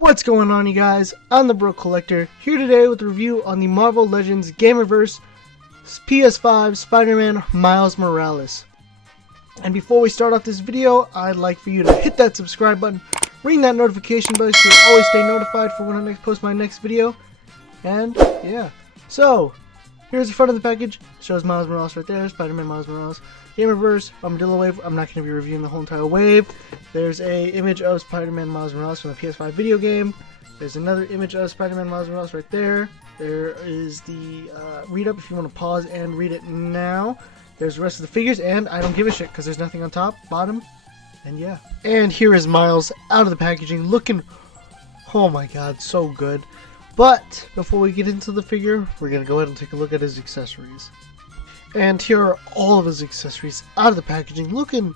What's going on, you guys? I'm the Brook Collector, here today with a review on the Marvel Legends Gamerverse PS5 Spider-Man Miles Morales. And before we start off this video, I'd like for you to hit that subscribe button, ring that notification bell so you'll always stay notified for when I post my next video. And yeah, so here's the front of the package. It shows Miles Morales right there, Spider-Man Miles Morales. Gamerverse, Armadillo Wave. I'm not going to be reviewing the whole entire wave. There's a image of Spider-Man Miles Morales from the PS5 video game. There's another image of Spider-Man Miles Morales right there. There is the read-up if you want to pause and read it now. There's the rest of the figures, and I don't give a shit because there's nothing on top, bottom, and yeah. And here is Miles out of the packaging, looking, oh my god, so good. But before we get into the figure, we're going to go ahead and take a look at his accessories. And here are all of his accessories out of the packaging, looking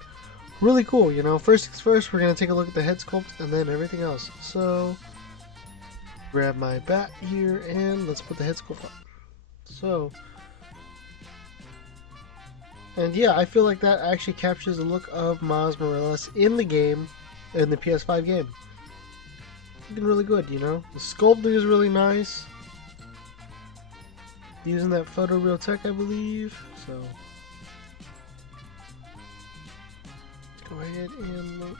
really cool, you know. First things first, we're going to take a look at the head sculpt and then everything else. So, grab my bat here and let's put the head sculpt on. So, and yeah, I feel like that actually captures the look of Miles Morales in the game, in the PS5 game. Looking really good, you know. The sculpting is really nice. Using that photo real tech, I believe. So let's go ahead and look.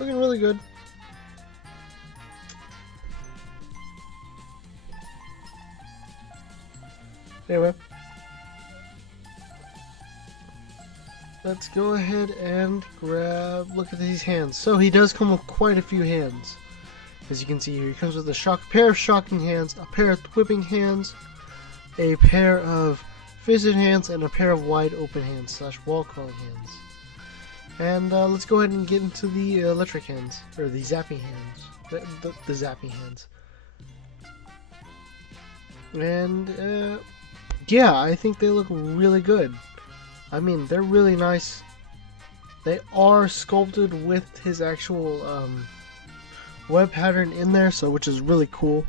Looking really good. Anyway, let's go ahead and look at these hands. So he does come with quite a few hands. As you can see here, he comes with a pair of shocking hands, a pair of whipping hands, a pair of fisted hands, and a pair of wide open hands / wall crawling hands. And let's go ahead and get into the electric hands, or the zapping hands, the zapping hands. And yeah, I think they look really good. I mean, they're really nice. They are sculpted with his actual web pattern in there, so which is really cool.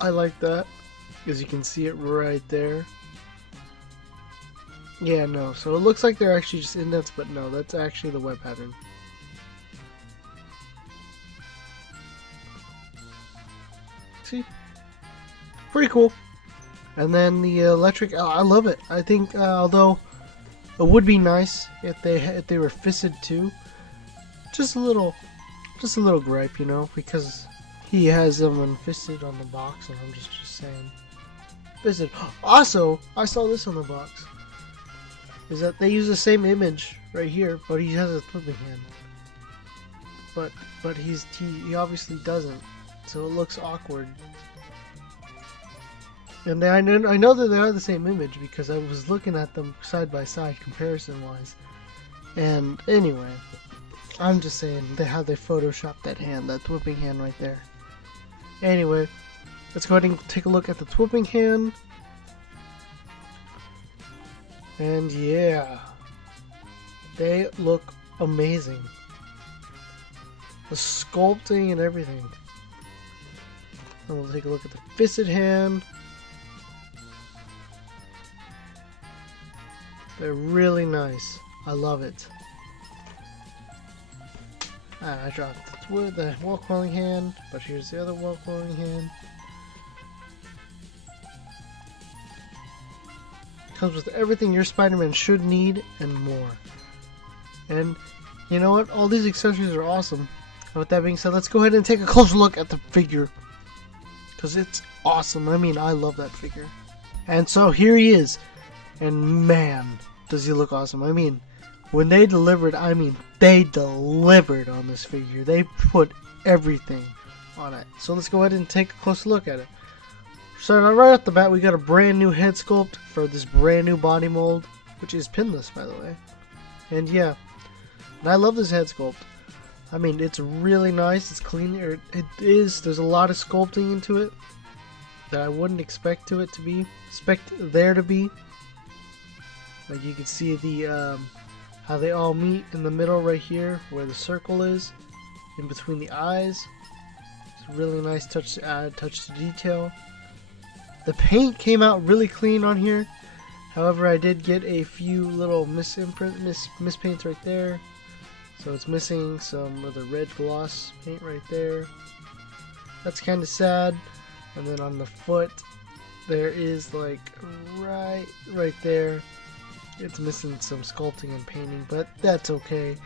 I like that, as you can see it right there. Yeah, no, so it looks like they're actually just indents, but no, that's actually the web pattern. See? Pretty cool. And then the electric, I love it. I think although it would be nice if they were fisted too. Just a little gripe, you know, because he has them unfisted on the box, and I'm just saying. Fisted. Also, I saw this on the box. Is that they use the same image right here, but he has a flipping hand. But he obviously doesn't, so it looks awkward. And I know that they are the same image because I was looking at them side by side comparison wise. And anyway, I'm just saying how they photoshopped that hand, that whipping hand right there. Anyway, let's go ahead and take a look at the whipping hand. And yeah, they look amazing. The sculpting and everything. And we'll take a look at the fisted hand. They're really nice. I love it. I dropped the wall crawling hand, but here's the other wall crawling hand. Comes with everything your Spider-Man should need and more. And you know what? All these accessories are awesome. And with that being said, let's go ahead and take a closer look at the figure, because it's awesome. I mean, I love that figure. And so here he is. And man, does he look awesome. I mean, when they delivered, they delivered on this figure. They put everything on it. So let's go ahead and take a closer look at it. So right off the bat, we got a brand new head sculpt for this brand new body mold, which is pinless, by the way. And yeah, and I love this head sculpt. I mean, it's really nice. It's clean. It is. There's a lot of sculpting into it that I wouldn't expect there to be. Like you can see the how they all meet in the middle right here, where the circle is, in between the eyes. It's a really nice touch to detail. The paint came out really clean on here. However, I did get a few little mispaints right there. So it's missing some of the red gloss paint right there. That's kind of sad. And then on the foot, there is like right there. It's missing some sculpting and painting, but that's okay.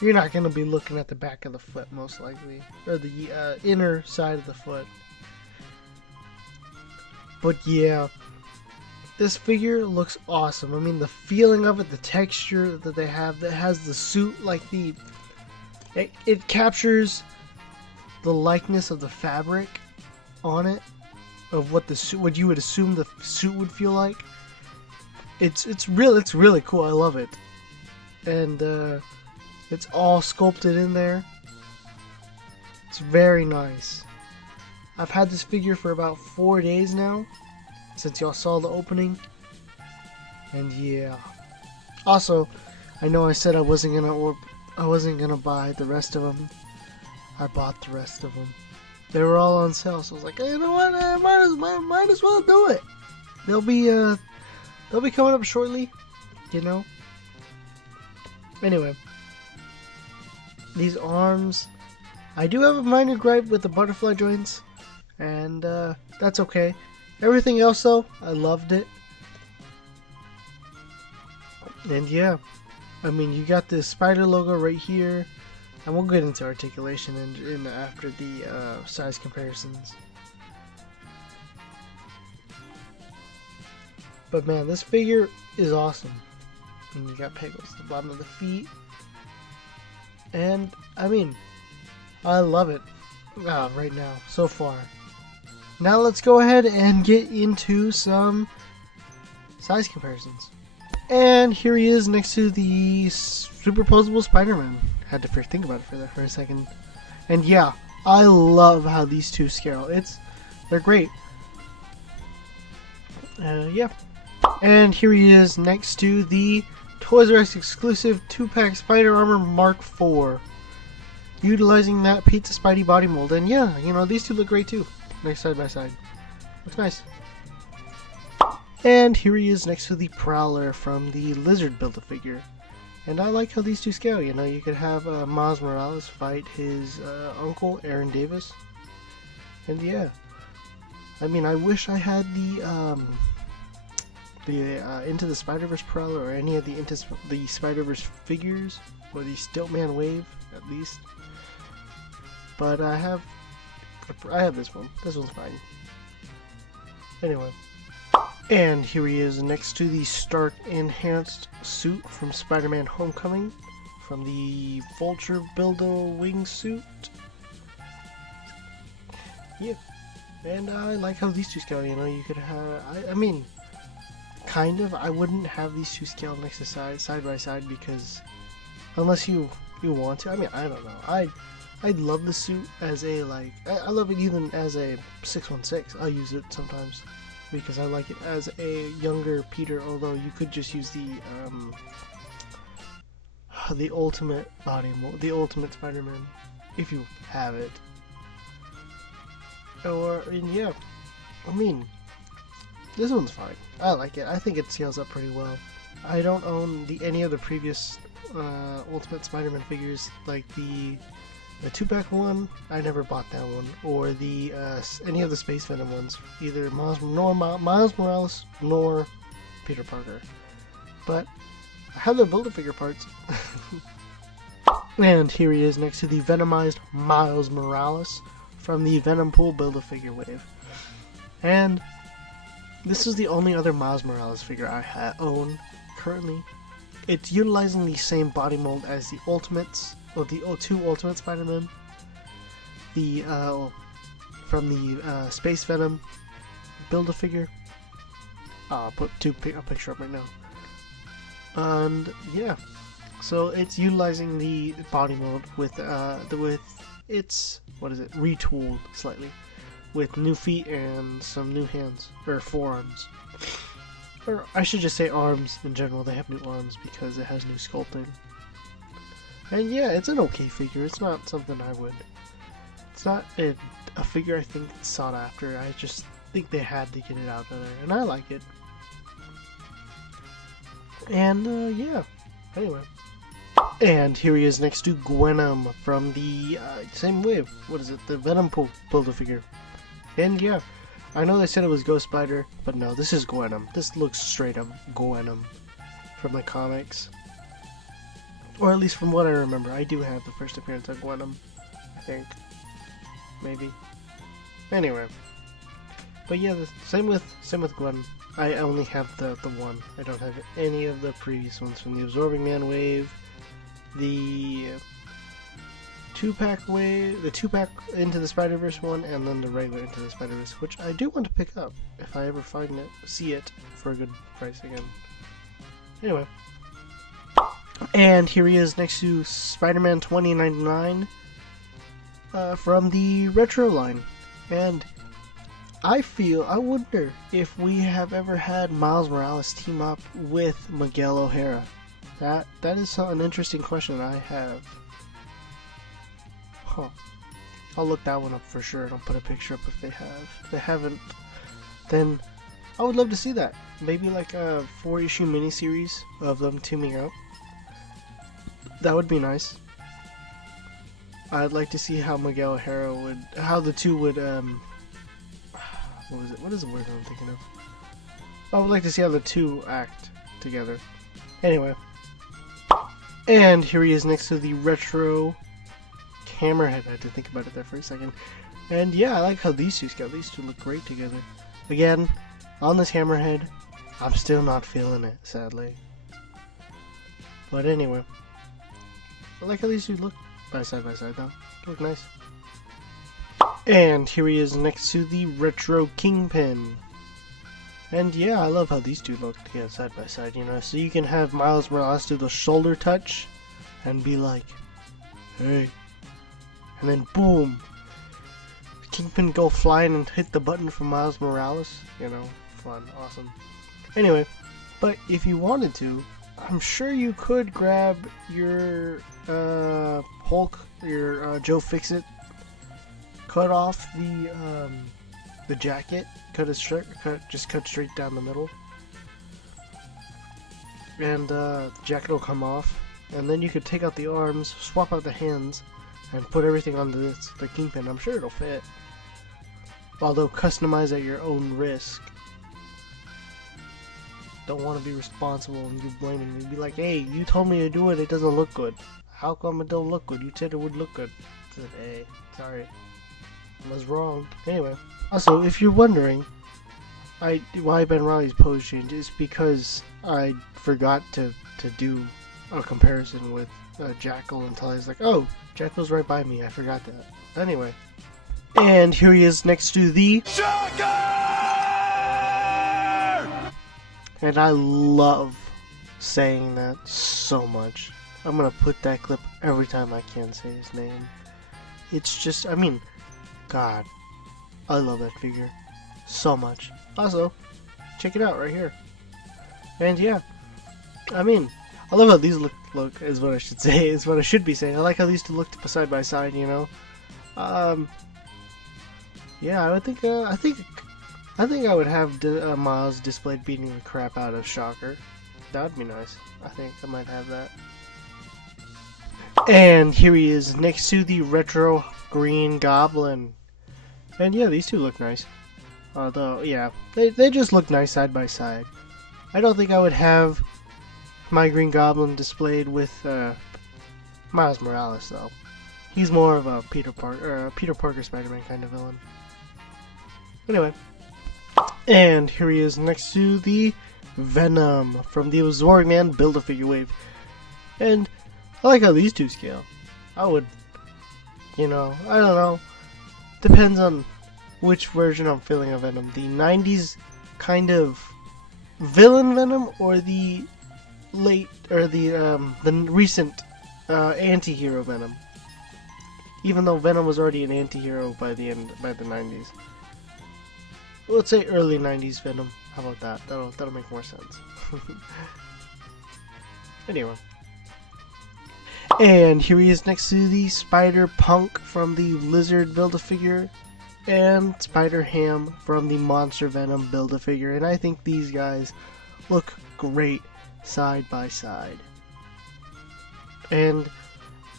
You're not going to be looking at the back of the foot most likely, or the inner side of the foot. But yeah, this figure looks awesome. I mean, the feeling of it, the texture that they have, that has the suit, like it captures the likeness of the fabric on it, of what the suit, what you would assume the suit would feel like. It's really cool. I love it, and it's all sculpted in there. It's very nice. I've had this figure for about 4 days now, since y'all saw the opening, and yeah. Also, I know I said I wasn't gonna buy the rest of them. I bought the rest of them. They were all on sale, so I was like, hey, you know what? I might as well do it. They'll be coming up shortly, you know. Anyway, these arms, I do have a minor gripe with the butterfly joints, and that's okay. Everything else though, I loved it. And yeah, I mean, you got this spider logo right here, and we'll get into articulation in after the size comparisons. But man, this figure is awesome. And you got pegals at the bottom of the feet, and I mean, I love it right now so far. Now let's go ahead and get into some size comparisons. And here he is next to the superposable Spider-Man. Had to think about it for a second. And yeah, I love how these two scale. They're great. Yeah. And here he is next to the Toys R Us exclusive 2-pack Spider Armor Mark IV. Utilizing that Pizza Spidey body mold. And yeah, you know, these two look great too. Next side by side. Looks nice. And here he is next to the Prowler from the Lizard Build-A-Figure. And I like how these two scale. You know, you could have Miles Morales fight his uncle, Aaron Davis. And yeah. I mean, I wish I had the Into the Spider-Verse Prowler, or any of the Into the Spider-Verse figures, or the Stiltman Wave, at least. But I have this one. This one's fine. Anyway. And here he is next to the Stark Enhanced suit from Spider-Man Homecoming, from the Vulture Build-A-Wingsuit. Yeah. And I like how these two scale. You know, you could have, I mean, kind of, I wouldn't have these two scaled next to side by side, because unless you want to. I mean, I don't know. I'd love the suit as a, like, I love it even as a 616. I'll use it sometimes because I like it as a younger Peter, although you could just use the ultimate body mold, the ultimate Spider-Man, if you have it. Or, and yeah, I mean, this one's fine. I like it. I think it scales up pretty well. I don't own any of the previous Ultimate Spider-Man figures, like the 2-pack one. I never bought that one, or the any of the Space Venom ones, either Miles Morales nor Peter Parker. But I have the Build-A-Figure parts. And here he is next to the Venomized Miles Morales from the Venom Pool Build-A-Figure wave. And this is the only other Miles Morales figure I own currently. It's utilizing the same body mold as the Ultimates, or the two Ultimate Spider-Man. The from the Space Venom Build-A-Figure. I'll put a picture up right now. And yeah, so it's utilizing the body mold with its, what is it, retooled slightly, with new feet and some new hands, or forearms. Or I should just say arms in general. They have new arms because it has new sculpting. And yeah, it's an okay figure. It's not something I would... It's not a figure I think sought after. I just think they had to get it out of there, and I like it. And yeah, anyway. And here he is next to Gwenom from the same wave. What is it? The Venom Build-A-Figure. And yeah, I know they said it was Ghost Spider, but no, this is Gwenom. This looks straight up Gwenom from the comics. Or at least from what I remember. I do have the first appearance of Gwenom, I think. Maybe. Anyway. But yeah, same with Gwen. I only have the one. I don't have any of the previous ones from the Absorbing Man wave, the 2-pack wave, the 2-pack Into the Spider-Verse one, and then the regular Into the Spider-Verse, which I do want to pick up if I ever see it for a good price again. Anyway. And here he is next to Spider-Man 2099 from the Retro line. And I wonder if we have ever had Miles Morales team up with Miguel O'Hara. That is an interesting question I have. Huh. I'll look that one up for sure, and I'll put a picture up if they have. If they haven't, then I would love to see that. Maybe like a 4-issue miniseries of them teaming up. That would be nice. I'd like to see how Miguel O'Hara how the two would, what is the word I'm thinking of? I would like to see how the two act together. Anyway. And here he is next to the Retro Hammerhead. I had to think about it there for a second. And yeah, I like how these two scale. These two look great together. Again, on this Hammerhead, I'm still not feeling it, sadly. But anyway. I like how these two look side by side though. They look nice. And here he is next to the Retro Kingpin. And yeah, I love how these two look together side by side, you know. So you can have Miles Morales do the shoulder touch and be like, hey. And then boom, Kingpin go flying and hit the button for Miles Morales. You know, fun, awesome. Anyway, but if you wanted to, I'm sure you could grab your Hulk, your Joe Fixit, cut off the jacket, just cut straight down the middle, and the jacket will come off, and then you could take out the arms, swap out the hands, and put everything on the Kingpin. I'm sure it'll fit, although customize at your own risk. Don't want to be responsible and you blaming me. Be like, hey, you told me to do it, it doesn't look good. How come it don't look good? You said it would look good. I said, hey, sorry. I was wrong. Anyway. Also, if you're wondering why Ben Riley's pose change, is because I forgot to do a comparison with Jackal until I was like, oh, Jackal's right by me. I forgot that. Anyway. And here he is next to the Shocker! And I love saying that so much. I'm gonna put that clip every time I can say his name. It's just, I mean, God, I love that figure so much. Also, check it out right here. And yeah, I mean, I love how these look is what I should say, is what I should be saying. I like how these two look side by side, you know. Yeah, I think I would have Miles displayed beating the crap out of Shocker. That would be nice. I think I might have that. And here he is next to the Retro Green Goblin. And yeah, these two look nice. Although, yeah, they just look nice side by side. I don't think I would have my Green Goblin displayed with Miles Morales, though. He's more of a Peter Parker Spider-Man kind of villain. Anyway. And here he is next to the Venom from the Absorbing Man Build-A-Figure wave. And I like how these two scale. I would, you know, I don't know. Depends on which version I'm feeling of Venom. The 90s kind of villain Venom, or the recent anti-hero Venom. Even though Venom was already an anti-hero by the 90s. Let's say early 90s Venom. How about that? That'll make more sense. Anyway. And here he is next to the Spider-Punk from the Lizard Build-A-Figure, and Spider-Ham from the Monster Venom Build-A-Figure. And I think these guys look great side by side. And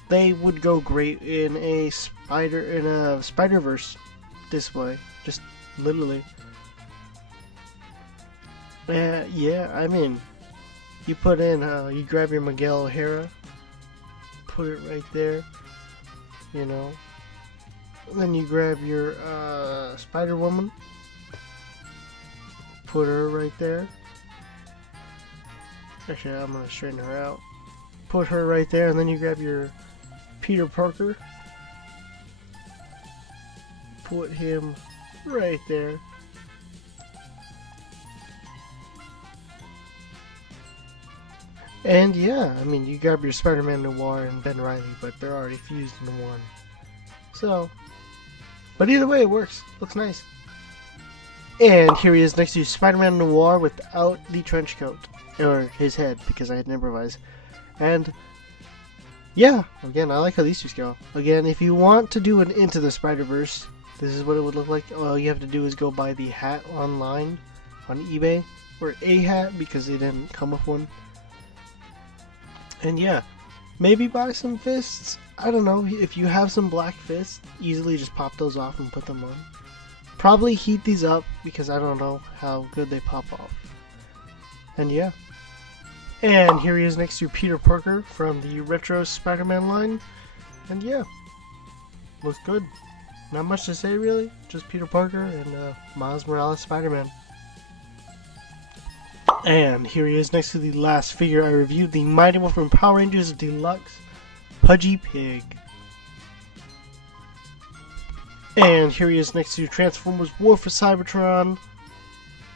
they would go great in a Spider-Verse display, just literally. Yeah, I mean, you put in, you grab your Miguel O'Hara, put it right there, you know, and then you grab your Spider-Woman, put her right there. Actually, I'm gonna straighten her out. Put her right there, and then you grab your Peter Parker, put him right there. And yeah, I mean, you grab your Spider-Man Noir and Ben Reilly, but they're already fused into one. So, but either way, it works. Looks nice. And here he is next to Spider-Man Noir without the trench coat, or his head, because I had to improvise. And yeah, again, I like how these two go. Again, if you want to do an Into the Spider-Verse, this is what it would look like. All you have to do is go buy the hat online on eBay, or a hat, because they didn't come with one. And yeah, maybe buy some fists. I don't know, if you have some black fists, easily just pop those off and put them on. Probably heat these up, because I don't know how good they pop off. And yeah. And here he is next to Peter Parker from the Retro Spider-Man line. And yeah, looks good. Not much to say really, just Peter Parker and Miles Morales Spider-Man. And here he is next to the last figure I reviewed, the Mighty Morphin Power Rangers Deluxe Pudgy Pig. And here he is next to Transformers War for Cybertron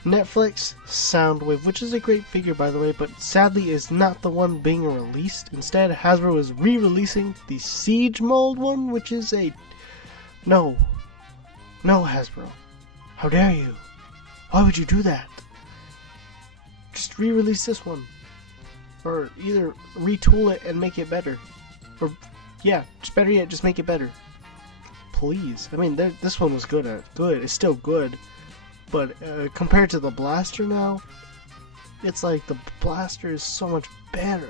Netflix Soundwave, which is a great figure by the way, but sadly is not the one being released. Instead, Hasbro is re-releasing the Siege mold one, which is a... No, Hasbro. How dare you? Why would you do that? Just re-release this one. Or either retool it and make it better. Or, yeah, just better yet, just make it better. Please. I mean, this one was good. It's still good. But compared to the blaster now, it's like the blaster is so much better.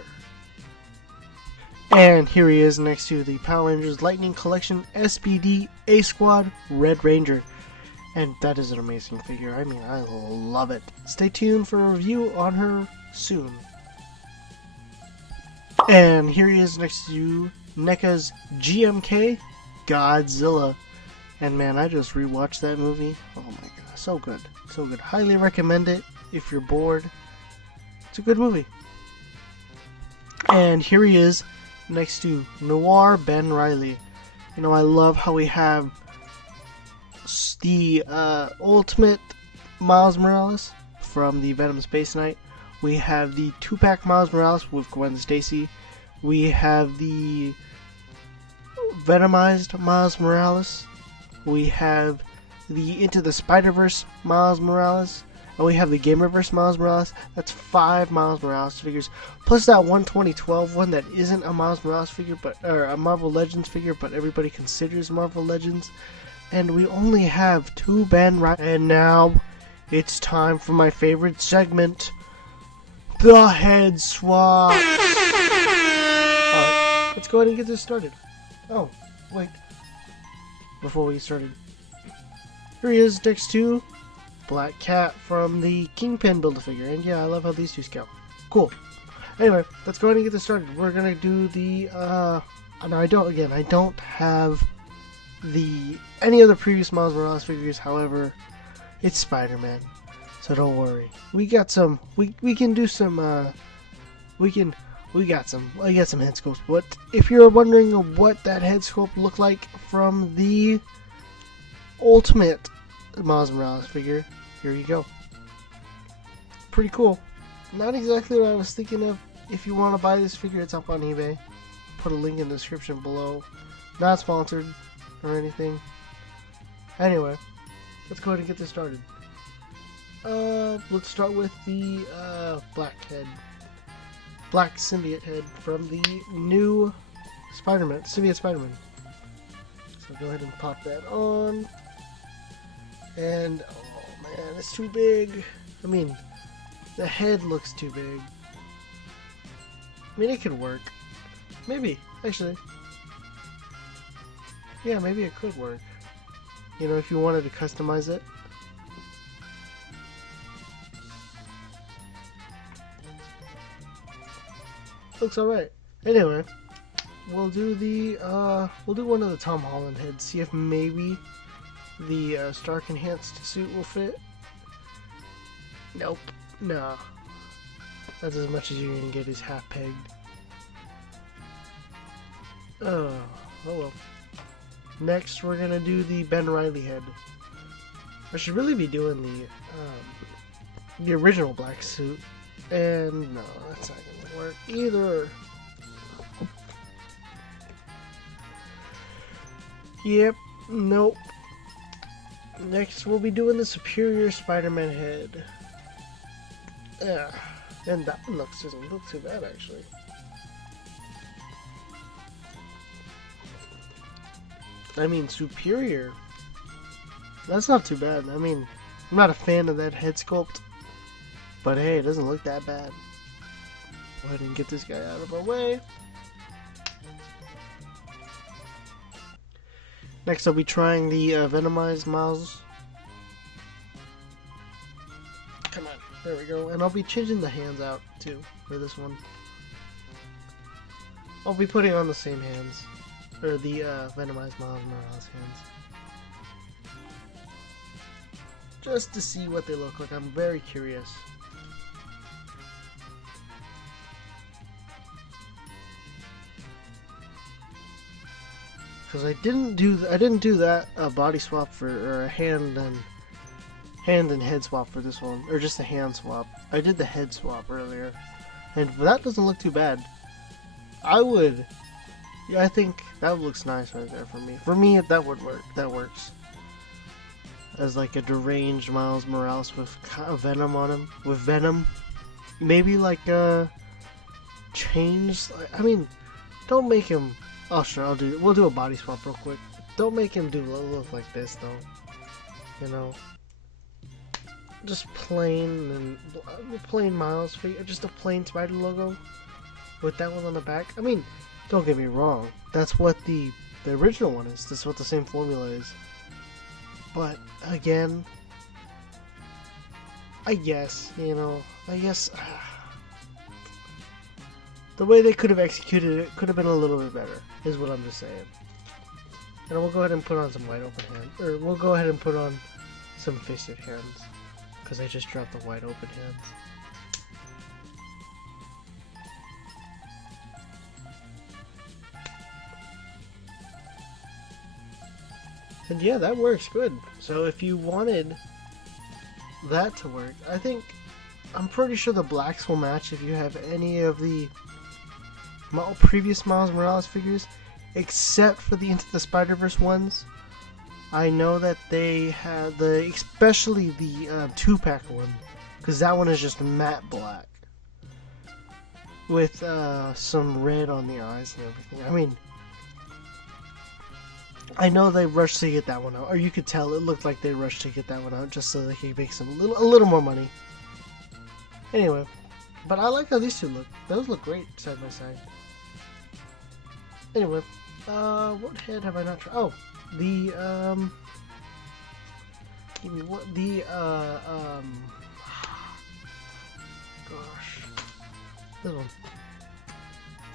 And here he is next to the Power Rangers Lightning Collection SPD A-Squad Red Ranger. And that is an amazing figure. I mean, I love it. Stay tuned for a review on her soon. And here he is next to NECA's GMK Godzilla. And man, I just rewatched that movie. Oh my god, so good. So good. Highly recommend it if you're bored. It's a good movie. And here he is next to Noir Ben Reilly. You know, I love how we have the Ultimate Miles Morales from the Venom Space Knight. We have the 2-pack Miles Morales with Gwen Stacy. We have the Venomized Miles Morales. We have the Into the Spider-Verse Miles Morales. And we have the Gamerverse Miles Morales. That's 5 Miles Morales figures. Plus that one 2012 one that isn't a Miles Morales figure, or a Marvel Legends figure, but everybody considers Marvel Legends. And we only have 2 Ben Reilly. And now it's time for my favorite segment, the head swap. Alright, let's go ahead and get this started. Oh, wait. Before we started, here he is next to Black Cat from the Kingpin Build-A-Figure. And yeah, I love how these two scout. Cool. Anyway, let's go ahead and get this started. We're gonna do the no, I don't have any of the previous Miles Morales figures. However, it's Spider-Man, so don't worry. We got some. We can do some. I got some head sculpts. But if you're wondering what that head sculpt looked like from the Ultimate Miles Morales figure, here you go. Pretty cool. Not exactly what I was thinking of. If you want to buy this figure, it's up on eBay. Put a link in the description below. Not sponsored or anything. Anyway, let's go ahead and get this started. Let's start with the black symbiote head from the new symbiote Spider-Man. So go ahead and pop that on. And oh man, it's too big. I mean, the head looks too big. I mean, it could work. Maybe, actually. Yeah, maybe it could work. You know, if you wanted to customize it. Looks alright. Anyway, we'll do one of the Tom Holland heads. See if maybe the Stark enhanced suit will fit. Nope. Nah. That's as much as you're gonna get is half pegged. Oh well. Next, we're gonna do the Ben Reilly head. I should really be doing the original black suit, and no, that's not gonna work either. Yep, nope. Next, we'll be doing the Superior Spider-Man head. Yeah, and that one doesn't look too bad actually. I mean, Superior. That's not too bad. I mean, I'm not a fan of that head sculpt, but hey, it doesn't look that bad. Go ahead and get this guy out of our way. Next, I'll be trying the Venomized Miles. Come on, there we go. And I'll be changing the hands out too for this one. I'll be putting on the same hands. Or the Venomized Miles Morales hands. Just to see what they look like. I'm very curious. Because I didn't do that body swap for, or a hand and head swap for this one, or just a hand swap. I did the head swap earlier, and that doesn't look too bad. Yeah, I think that looks nice right there for me. For me, that would work. That works. As like a deranged Miles Morales with Venom on him. With Venom. Maybe like change. I mean, don't make him. Oh sure, we'll do a body swap real quick. Don't make him look like this though. You know. Just plain Miles for you. Just a plain Spider logo with that one on the back. I mean. Don't get me wrong, that's what the original one is, that's what the same formula is. But, again, I guess, the way they could have executed it could have been a little bit better, is what I'm just saying. And we'll go ahead and put on some wide open hands, or we'll go ahead and put on some fisted hands, because I just dropped the wide open hands. And yeah, that works good. So if you wanted that to work, I'm pretty sure the blacks will match if you have any of the previous Miles Morales figures, except for the Into the Spider-Verse ones. I know that they had especially the 2-pack one, because that one is just matte black with some red on the eyes and everything. I mean, I know they rushed to get that one out, or you could tell it looked like they rushed to get that one out just so they could make a little more money. Anyway, but I like how these two look. Those look great side by side. Anyway, what head have I not tried? Oh, the gosh, this one,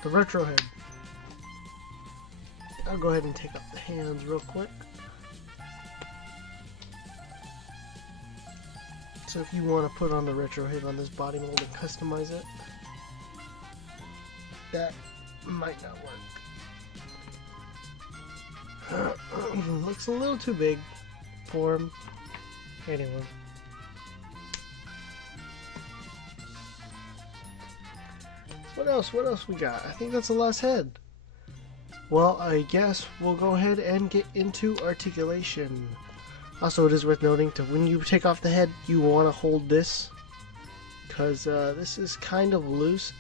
the retro head. I'll go ahead and take off the hands real quick. So if you want to put on the retro head on this body mold and customize it, that might not work. Looks a little too big for him. Anyway. What else we got? I think that's the last head. Well, I guess we'll go ahead and get into articulation. Also, it is worth noting that when you take off the head, you want to hold this, because this is kind of loose.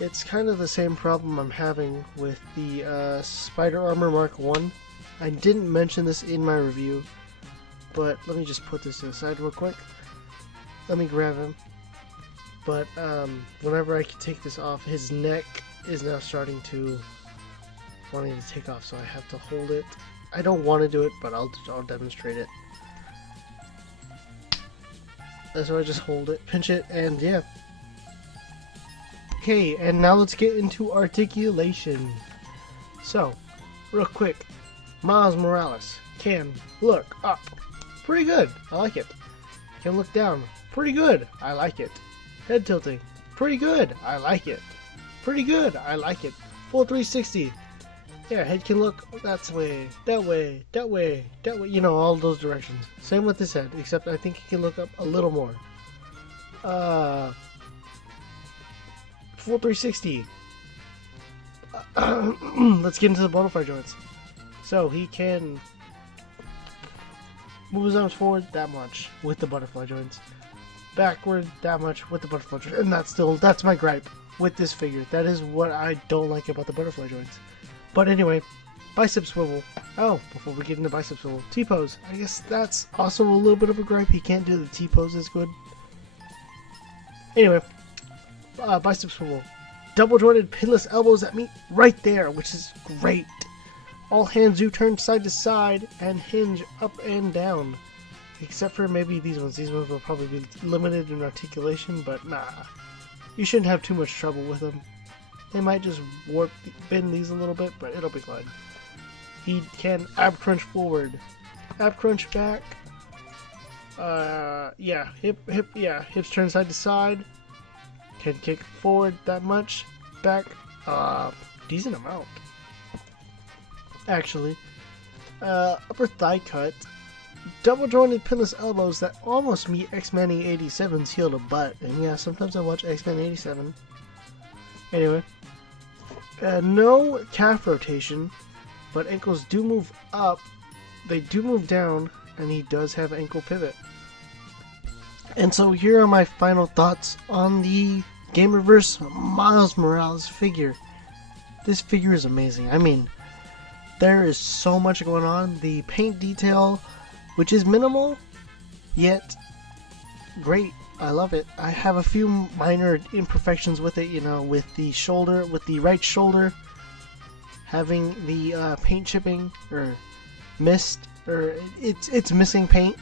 It's kind of the same problem I'm having with the Spider Armor Mark 1. I didn't mention this in my review, but let me just put this to the side real quick. Let me grab him. But whenever I can take this off, his neck is now starting to wanting to take off, so I have to hold it. I don't want to do it, but I'll demonstrate it. So I just hold it, pinch it, and yeah. Okay, and now let's get into articulation. So, real quick, Miles Morales can look up. Pretty good. I like it. Can look down. Pretty good. I like it. Head tilting. Pretty good. I like it. Pretty good. I like it. Full 360. Yeah, head can look that way, that way, that way, that way. You know, all those directions. Same with this head, except I think he can look up a little more. Full 360. Let's get into the butterfly joints. So he can move his arms forward that much with the butterfly joints, backward that much with the butterfly joints, and that's my gripe with this figure. That is what I don't like about the butterfly joints. But anyway, bicep swivel. Oh, before we get into bicep swivel, T-pose. I guess that's also a little bit of a gripe. He can't do the T-pose as good. Anyway, bicep swivel. Double jointed pinless elbows that meet right there, which is great. All hands do turn side to side and hinge up and down. Except for maybe these ones. These ones will probably be limited in articulation, but nah. You shouldn't have too much trouble with them. They might just bend these a little bit, but it'll be fine. He can ab crunch forward, ab crunch back. Yeah, hips turn side to side. Can kick forward that much, back, decent amount. Actually, upper thigh cut, double jointed pinless elbows that almost meet X-Men 87's heel to butt. And yeah, sometimes I watch X-Men 87. Anyway. No calf rotation, but ankles do move up, they do move down, and he does have ankle pivot. And so here are my final thoughts on the Gamerverse Miles Morales figure. This figure is amazing. I mean, there is so much going on. The paint detail, which is minimal, yet great. I love it. I have a few minor imperfections with it, you know, with the shoulder, with the right shoulder having the paint chipping or missed, or it's missing paint,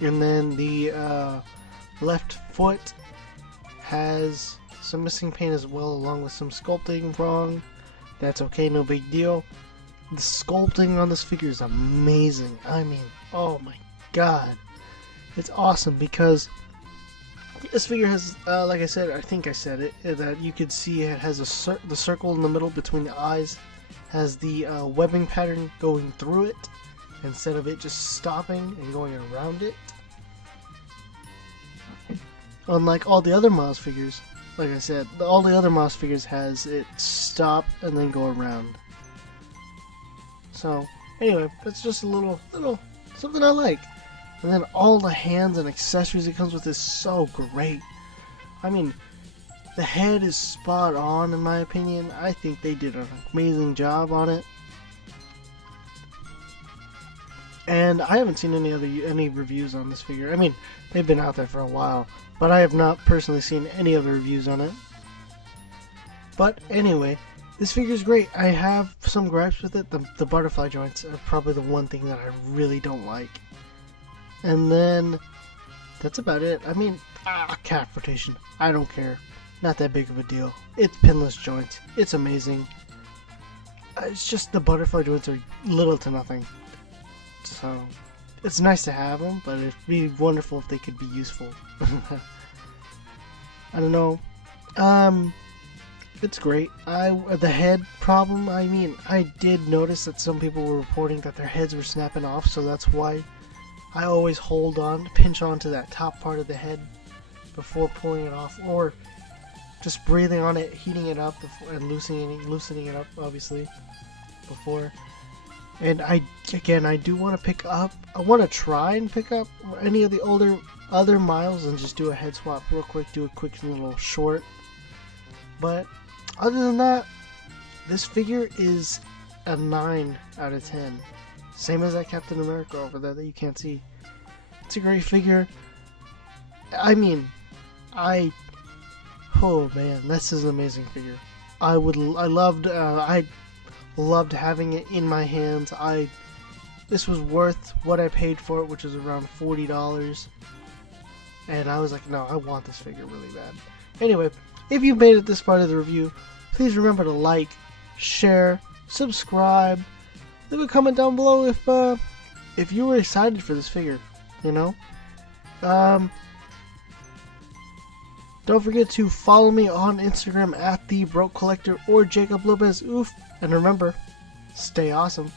and then the left foot has some missing paint as well, along with some sculpting wrong. That's okay, no big deal. The sculpting on this figure is amazing. I mean, oh my god, it's awesome because this figure has, like I said, I think I said it, that you could see it has the circle in the middle between the eyes, has the webbing pattern going through it, instead of it just stopping and going around it. Unlike all the other Miles figures, like I said, all the other Miles figures has it stop and then go around. So, anyway, that's just a little something I like. And then all the hands and accessories it comes with is so great. I mean, the head is spot on in my opinion. I think they did an amazing job on it. And I haven't seen any reviews on this figure. I mean, they've been out there for a while, but I have not personally seen any other reviews on it. But anyway, this figure is great. I have some gripes with it. The butterfly joints are probably the one thing that I really don't like. And then, that's about it. I mean, calf rotation. I don't care. Not that big of a deal. It's pinless joints. It's amazing. It's just the butterfly joints are little to nothing. So, it's nice to have them, but it'd be wonderful if they could be useful. I don't know. It's great. The head problem, I mean, I did notice that some people were reporting that their heads were snapping off, so that's why I always pinch onto that top part of the head before pulling it off, or just breathing on it, heating it up, and loosening it up, obviously, before. And I do want to pick up, I want to try and pick up any of the other Miles and just do a head swap real quick, do a quick little short. But other than that, this figure is a 9 out of 10. Same as that Captain America over there that you can't see. It's a great figure. I mean, I Oh man, this is an amazing figure. I loved having it in my hands. This was worth what I paid for it, which is around $40. And I was like, no, I want this figure really bad. Anyway, if you've made it this part of the review, please remember to like, share, subscribe, leave a comment down below if you were excited for this figure, you know? Don't forget to follow me on Instagram at TheBrokeCollector or Jacob Lopez Oof. And remember, stay awesome.